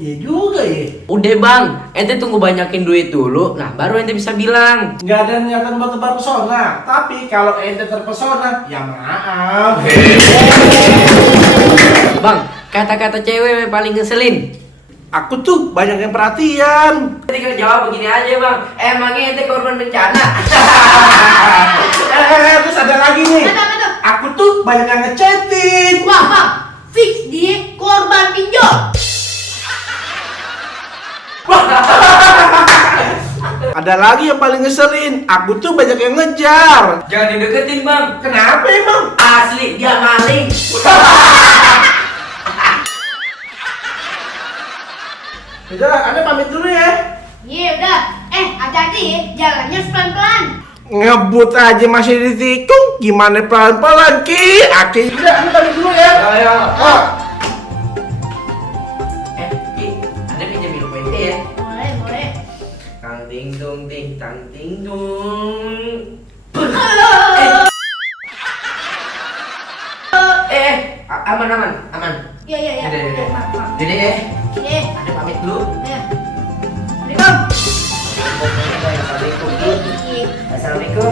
iya juga ya. Udah bang, ente tunggu banyakin duit dulu, nah baru ente bisa bilang. Nggak ada niatan buat tebar pesona, tapi kalau ente terpesona, ya maaf. Bang, kata-kata cewek yang paling ngeselin. Aku tuh banyak yang perhatian. Tinggal jawab begini aja bang, emangnya ente korban bencana? Terus ada lagi nih. Apa tuh? Aku tuh banyak yang ngechatin. Wah, bang, fix dia korban pinjol. Ada lagi yang paling ngeselin. Aku tuh banyak yang ngejar. Jangan dideketin bang. Kenapa emang? Asli dia maling. Udah, Anda pamit dulu ya. Iya udah. Hati-hati ya, jalannya pelan-pelan. Ngebut aja masih ditikung. Gimana pelan-pelan, Ki? Aki. Udah, Anda pamit dulu ya. Ayo. Oh. Ki, ada pinjam ilmu ente ya? Boleh. Tang ting tung ting tang ting tung. Aman. Iya. Udah. Maaf. Jadi ya, Iya. ada pamit dulu. Iya. Assalamualaikum. Assalamualaikum. Iya. Assalamualaikum.